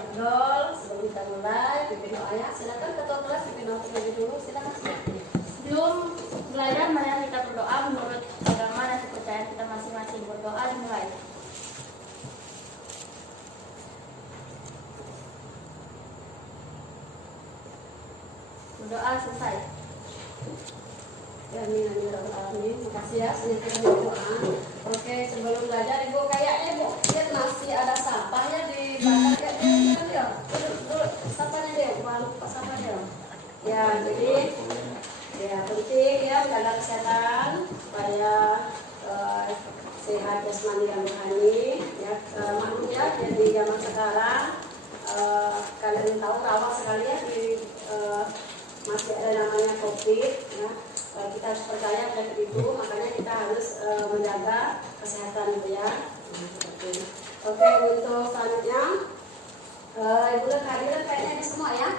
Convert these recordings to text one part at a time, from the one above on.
ngobrol sebelum kita mulai, pimpin doanya. Silakan ketua kelas pimpin doa terlebih dulu. Silakan. Sebelum belajar, mari kita berdoa menurut agama dan kepercayaan kita masing-masing. Berdoa dimulai. Berdoa selesai. Ya, amin, amin, amin. Makasih ya, sudah kita berdoa. Oke, sebelum belajar, Ibu kayaknya Bu lihat masih ada sampahnya di belakang ya. Dulu, sampahnya dia, lupa sampahnya. Ya, jadi ya penting ya menjaga kesehatan supaya sehat jasmani dan rohani. Ya, maklum ya di zaman sekarang kalian tahu rawan sekali ya di masih ada namanya COVID ya. Kita harus percaya pada itu, makanya kita harus menjaga kesehatan itu ya. Oke, untuk selanjutnya Ibu lihat kehadiran kayaknya di semua ya.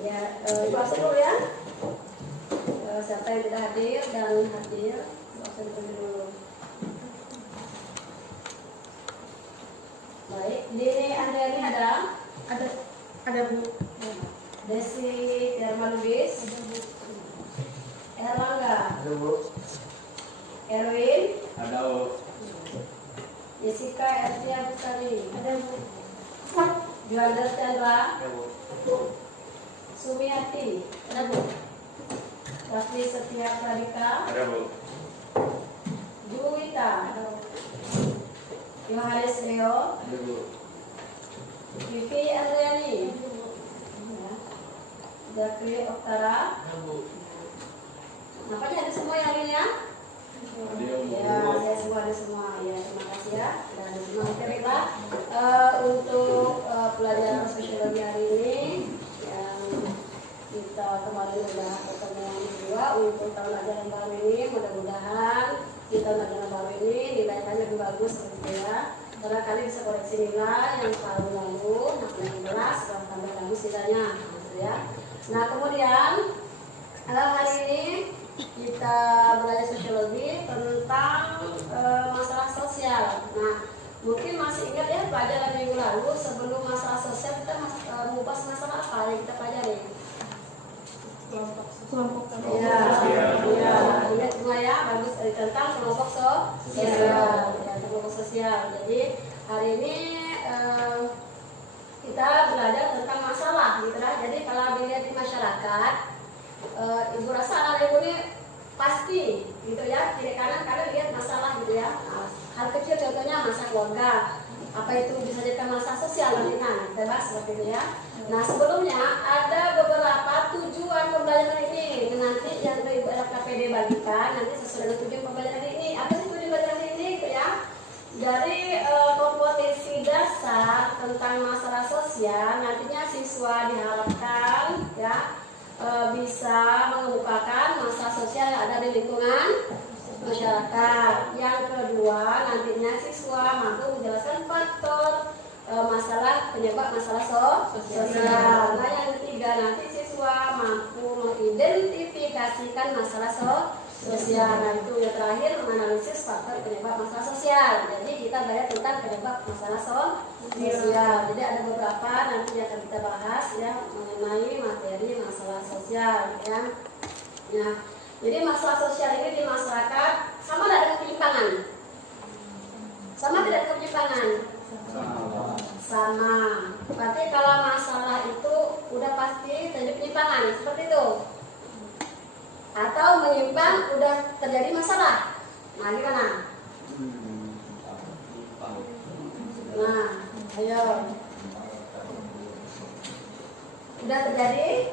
Ya, Ibu absen dulu ya. Siapa yang tidak hadir dan hadir, Ibu absen dulu. Baik, di Andriani ada Bu. Desi Dharma Lubis. Erlangga. Ada Bu. Erwin. Ada Bu. Jessica Ertia Bustari. Ada Bu. Juanda Chandra. Ada Bu. Sumiati. Ada Bu. Rafli Setia Pradika. Ada Bu. Juwita. Ada Bu. Yohanes Leo. Ada Bu. Vivi Andriani. Zakri Oktara. Ada Bu. Nampaknya ada semua yang ini ya? Ya, saya semua ada semua. Ya, terima kasih ya. Dan semua baiklah untuk pelajaran sosiologi hari ini yang kita kemarin sudah pertemuan kedua untuk tahun ajaran baru ini. Mudah-mudahan di tahun ajaran baru ini nilainya lebih bagus seperti ya. Karena kalian bisa koreksi nilai yang tahun lalu, nah 16 sekarang tambah bagus nilainya, gitu ya. Nah kemudian hari ini kita belajar sosiologi tentang masalah sosial. Nah, mungkin masih ingat ya pelajaran minggu lalu sebelum masalah sosial kita mengupas masalah apa yang kita pelajari? Kelompok. Ya, ingat semua ya, bagus tentang kelompok sosial. Ya, kelompok sosial. Jadi hari ini kita belajar tentang masalah, gitu lah. Jadi kalau dilihat di masyarakat, Ibu rasa anak ibu ini pasti gitu ya, kiri kanan kalian lihat masalah gitu ya. Nah, hal kecil contohnya masalah keluarga, apa itu bisa jadi masalah sosial nanti kan kita bahas seperti itu ya. Nah sebelumnya ada beberapa tujuan pembelajaran ini nanti yang Ibu LKPD bagikan nanti sesuai dengan tujuan pembelajaran ini. Apa sih tujuan pembelajaran ini gitu ya? Dari kompetensi dasar tentang masalah sosial nantinya siswa diharapkan ya bisa mengemukakan masalah sosial yang ada di lingkungan masyarakat. Yang kedua, nantinya siswa mampu menjelaskan faktor masalah penyebab masalah sosial. Nah, yang ketiga, nanti siswa mampu mengidentifikasikan masalah sosial. Nah, itu yang terakhir menganalisis faktor penyebab masalah sosial. Jadi kita belajar tentang penyebab masalah sosial. Jadi ada beberapa nanti yang akan kita bahas ya mengenai materi masalah sosial ya. Nah, jadi masalah sosial ini di masyarakat sama tidak dengan penyimpangan? Sama tidak dengan penyimpangan? Sama. Berarti kalau masalah itu udah pasti terjadi penyimpangan seperti itu. Atau menyimpang udah terjadi masalah. Nah, gimana? Nah, ayo. Udah terjadi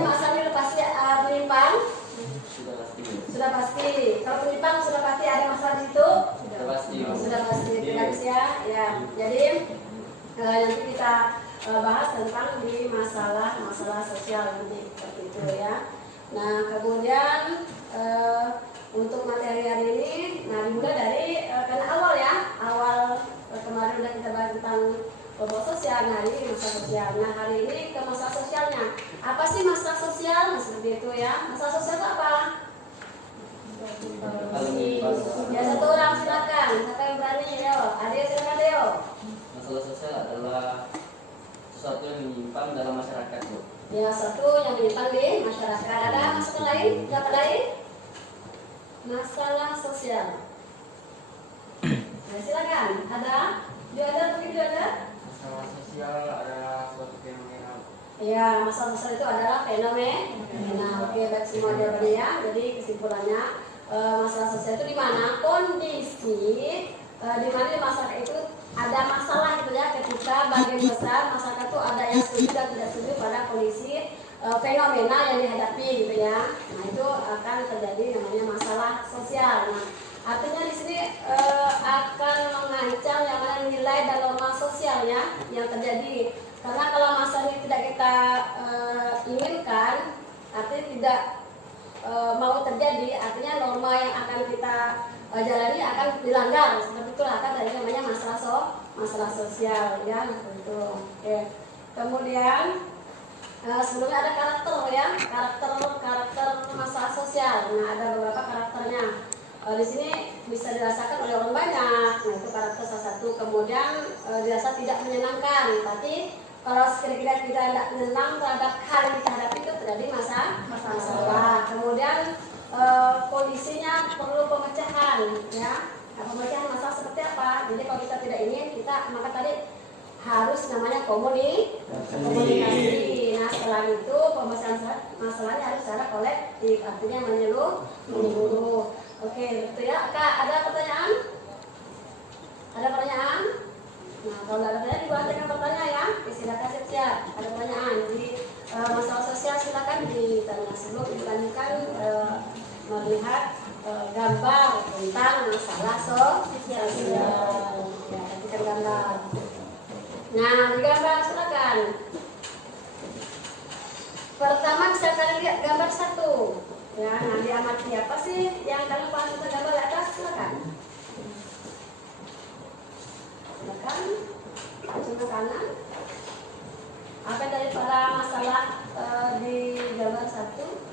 masalah udah pasti menyimpang? Sudah pasti. Kalau menyimpang sudah pasti ada masalah di situ? Sudah pasti. Bagus ya. Ya. Jadi nanti kita bahas tentang di masalah sosial nanti seperti itu ya. Nah, kemudian untuk materi hari ini, nah dimulai dari karena awal ya, kemarin udah kita bahas tentang kelompok sosial, nah ini masalah sosial. Nah hari ini ke masalah sosialnya, apa sih masalah sosial? Nah, seperti itu ya. Masalah sosial itu apa? Ya satu orang silakan, siapa yang berani Deo? Adeo silakan Deo. Masalah sosial adalah Ya, satu yang menyimpang di masyarakat. Ada masalah lain? Dapat lain? Masalah sosial. Nah, silakan. Ada? Ada begitu ada? Masalah sosial adalah suatu fenomena. Ya, masalah sosial itu adalah fenomena. Oke, baik semua jawabannya ya. Jadi kesimpulannya masalah sosial itu di mana kondisi di mana di masyarakat itu ada masalah gitu ya, ketika bagian besar masyarakat itu ada yang setuju dan tidak setuju pada kondisi fenomena yang dihadapi gitu ya. Nah, itu akan terjadi namanya masalah sosial. Nah, artinya di sini akan mengancam yang mana nilai dan norma sosial ya yang terjadi. Karena kalau masalah ini tidak kita inginkan, artinya tidak mau terjadi, artinya norma yang akan kita jalani akan dilanggar. Seperti itulah akan terjadi namanya masalah sosial ya. Itu. Oke. Kemudian sebelumnya ada karakter ya, karakter masalah sosial. Nah, ada beberapa karakternya. Di sini bisa dirasakan oleh orang banyak. Nah, itu karakter salah satu. Kemudian dirasa tidak menyenangkan. Tapi kalau sekiranya kita tidak menyenang terhadap hal yang kita hadapi itu terjadi masalah. Kemudian kondisinya perlu pemecahan ya. Nah, pemecahan masalah seperti apa? Jadi kalau kita tidak ingin, kita maka tadi harus namanya komunikasi. Nah, setelah itu pemecahan masalahnya harus secara kolektif, artinya menyeluruh. Oke, gitu ya. Kak, ada pertanyaan? Ada pertanyaan? Nah, kalau ada pertanyaan dibuat dengan pertanyaan ya. Silakan siap-siap. Ada pertanyaan. Jadi masalah sosial silakan ditanya sebelum dilanjutkan melihat gambar tentang masalah sosial. Ya, kasihkan gambar. Nah, di gambar silakan. Pertama bisa kalian lihat gambar satu. Ya, nah diamati apa sih yang kalian paling suka gambar di atas? Silakan. Silakan. Sebelah kanan. Apa daripada masalah di gambar satu?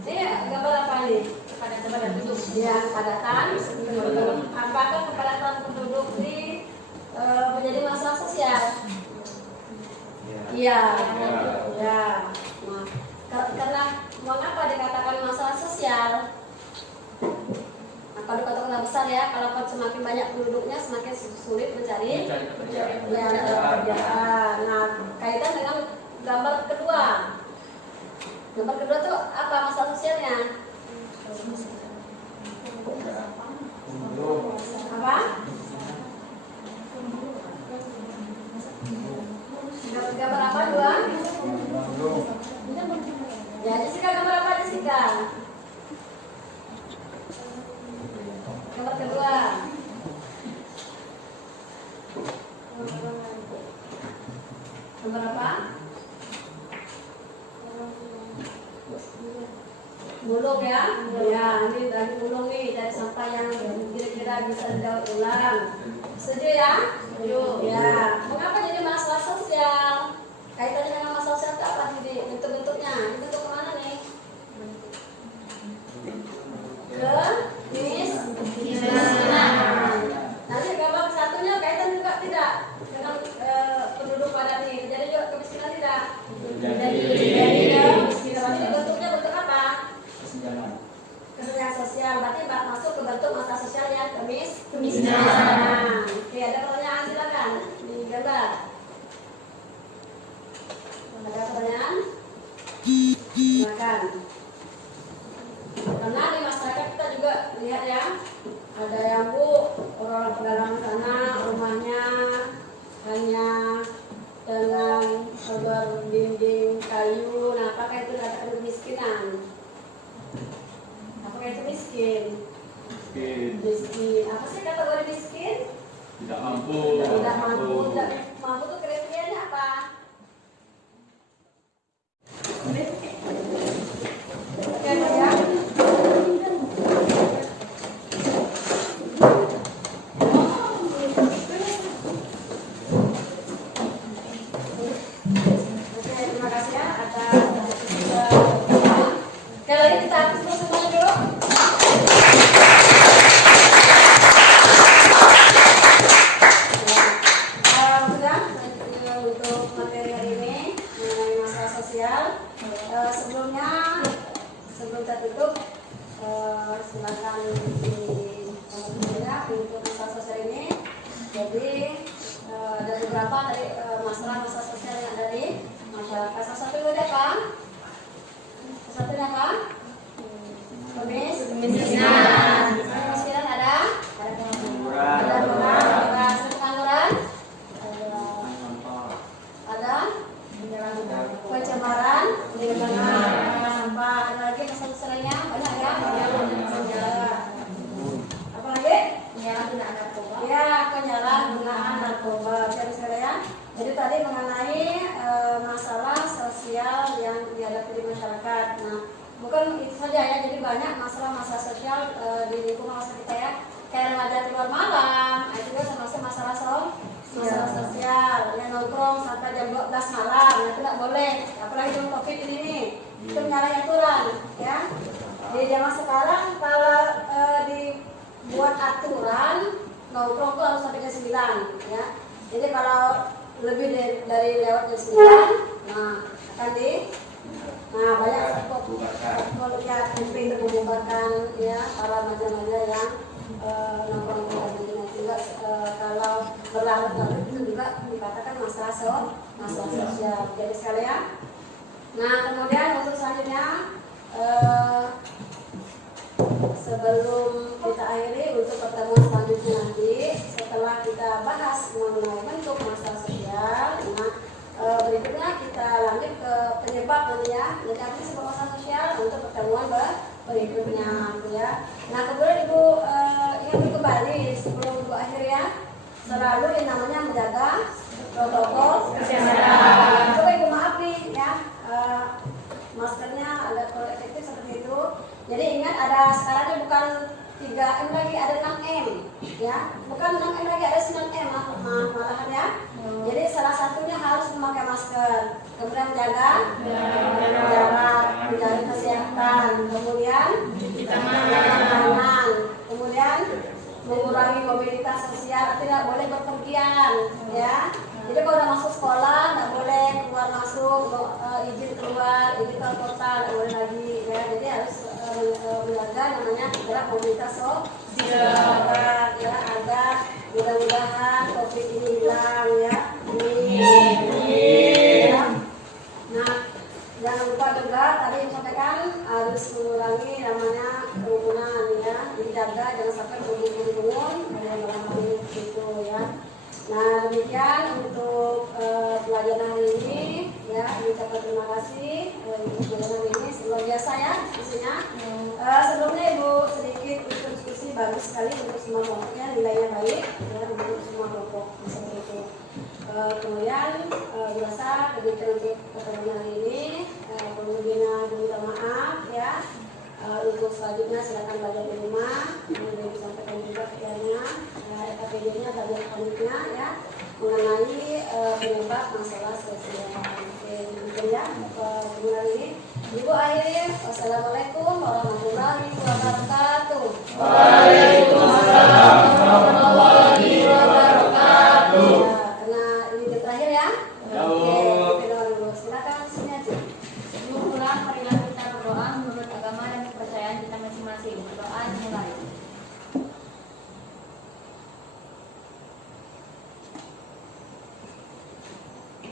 Ini gambar apa nih? Kepadatan penduduk. Ya, kepadatan penduduk. Apakah kepadatan penduduk ini menjadi masalah sosial? Iya. Ya. Nah, karena mengapa dikatakan masalah sosial? Nah, kalau kota-kota besar ya, kalau semakin banyak penduduknya semakin sulit mencari pekerjaan. Nah, kaitan dengan gambar kedua. Gambar kedua tuh apa masalah sosialnya? Apa? Gambar apa dua? Ya, Jessica gambar apa Jessica? Gambar kedua. Gambar apa? Mulung ya? Ya, ini lagi mulung nih, cari sampah yang kira-kira bisa didaur ulang. Setuju ya? Setuju. Ya. Mengapa jadi masalah sosial? Kaitannya dengan masalah sosial itu apa jadi bentuk-bentuknya? Bentuk kemana nih? Kemiskinan. Nanti gambar satunya kaitan juga tidak dengan penduduk padat nih. Jadi juga kemiskinan tidak? Jadi kemiskinan. Berarti bentuknya bentuk apa? Kesenjangan sosial. Berarti masuk ke bentuk masalah sosial yang kemiskinan. Oke, ada pertanyaan silakan di gambar. Ada pertanyaan? Silakan. Karena di masyarakat kita juga lihat ya, ada yang orang pedagang sana rumahnya hanya dengan berdinding kayu. Nah, apakah itu dikatakan kemiskinan? Apakah itu miskin? Miskin. Apa sih kategori miskin? Tidak mampu. Tidak mampu. Tidak mampu itu kriterianya apa? Oke, ya. Terima kasih ya atas sekali lagi kita tepuk semuanya dulu. Sudah. tadi mengenai masalah sosial yang dihadapi di masyarakat. Nah, bukan itu saja ya, jadi banyak masalah-masalah sosial di lingkungan masyarakat kita ya. Kayak remaja keluar malam, itu juga termasuk masalah sosial. Ya nongkrong sampai jam 12 malam, itu tidak boleh. Apalagi dengan COVID ini nih, itu menyalahi aturan ya. Di zaman sekarang kalau dibuat aturan nongkrong tuh harus sampai jam 9 ya. Jadi kalau lebih dari lewat jam 9, nah akan banyak lihat mimpi untuk membubarkan ya para remaja-remaja yang nongkrong juga kalau berlarut-larut itu juga dikatakan masalah sosial. Jadi sekalian. Nah kemudian untuk selanjutnya sebelum kita akhiri untuk pertemuan selanjutnya nanti setelah kita bahas mengenai bentuk masalah sosial, nah berikutnya kita lanjut ke penyebab nanti ya. Jadi apa sih masalah sosial untuk pertemuan berikutnya ya. Nah kemudian Ibu ingat kembali sebelum Ibu akhir ya, selalu yang namanya menjaga protokol kesehatan. Coba Ibu maaf nih ya, maskernya agak kurang efektif seperti itu. Jadi ingat ada sekarang bukan 3M lagi, ada 6M ya. Bukan 6M lagi, ada 9M malahan ya. Jadi salah satunya harus memakai masker, kemudian menjaga jarak, menjaga kesehatan, kemudian mencuci tangan, kemudian mengurangi mobilitas sosial, tidak boleh berpergian ya. Jadi kalau udah masuk sekolah nggak boleh keluar masuk, izin keluar, izin keluar kota nggak boleh lagi ya. Jadi harus menjaga namanya adalah mobilitas sosial ya, agar mudah-mudahan COVID ini hilang ya. Ya. Nah jangan lupa juga tadi disampaikan harus mengurangi namanya kerumunan ya, dijaga jangan sampai berkerumun gitu ya. Nah demikian untuk pelajaran hari ini ya, ucapkan terima kasih untuk pelajaran hari ini luar biasa ya diskusinya. Sebelumnya Ibu sedikit untuk diskusi bagus sekali untuk semua kelompoknya, nilainya baik ya untuk semua kelompok seperti itu. Kemudian biasa demikian untuk pertemuan hari ini. Kemudian minta maaf ya. Untuk selanjutnya silakan belajar di rumah, kemudian disampaikan juga PR-nya, FKPD-nya bagian selanjutnya ya mengenai penyebab masalah sosial. Oke, mungkin ya pertemuan ini. Ibu akhiri, wassalamualaikum warahmatullahi wabarakatuh. Waalaikumsalam warahmatullahi wabarakatuh. Ya, karena ini terakhir ya. Oke, silakan sini aja. Sebelum pulang, marilah kita berdoa menurut agama dan kepercayaan kita masing-masing. Doa dimulai.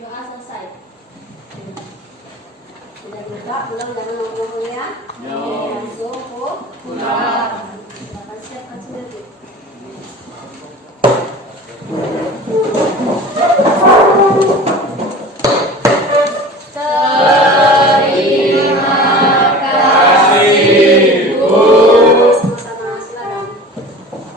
Doa selesai. Tidak lupa pulang jangan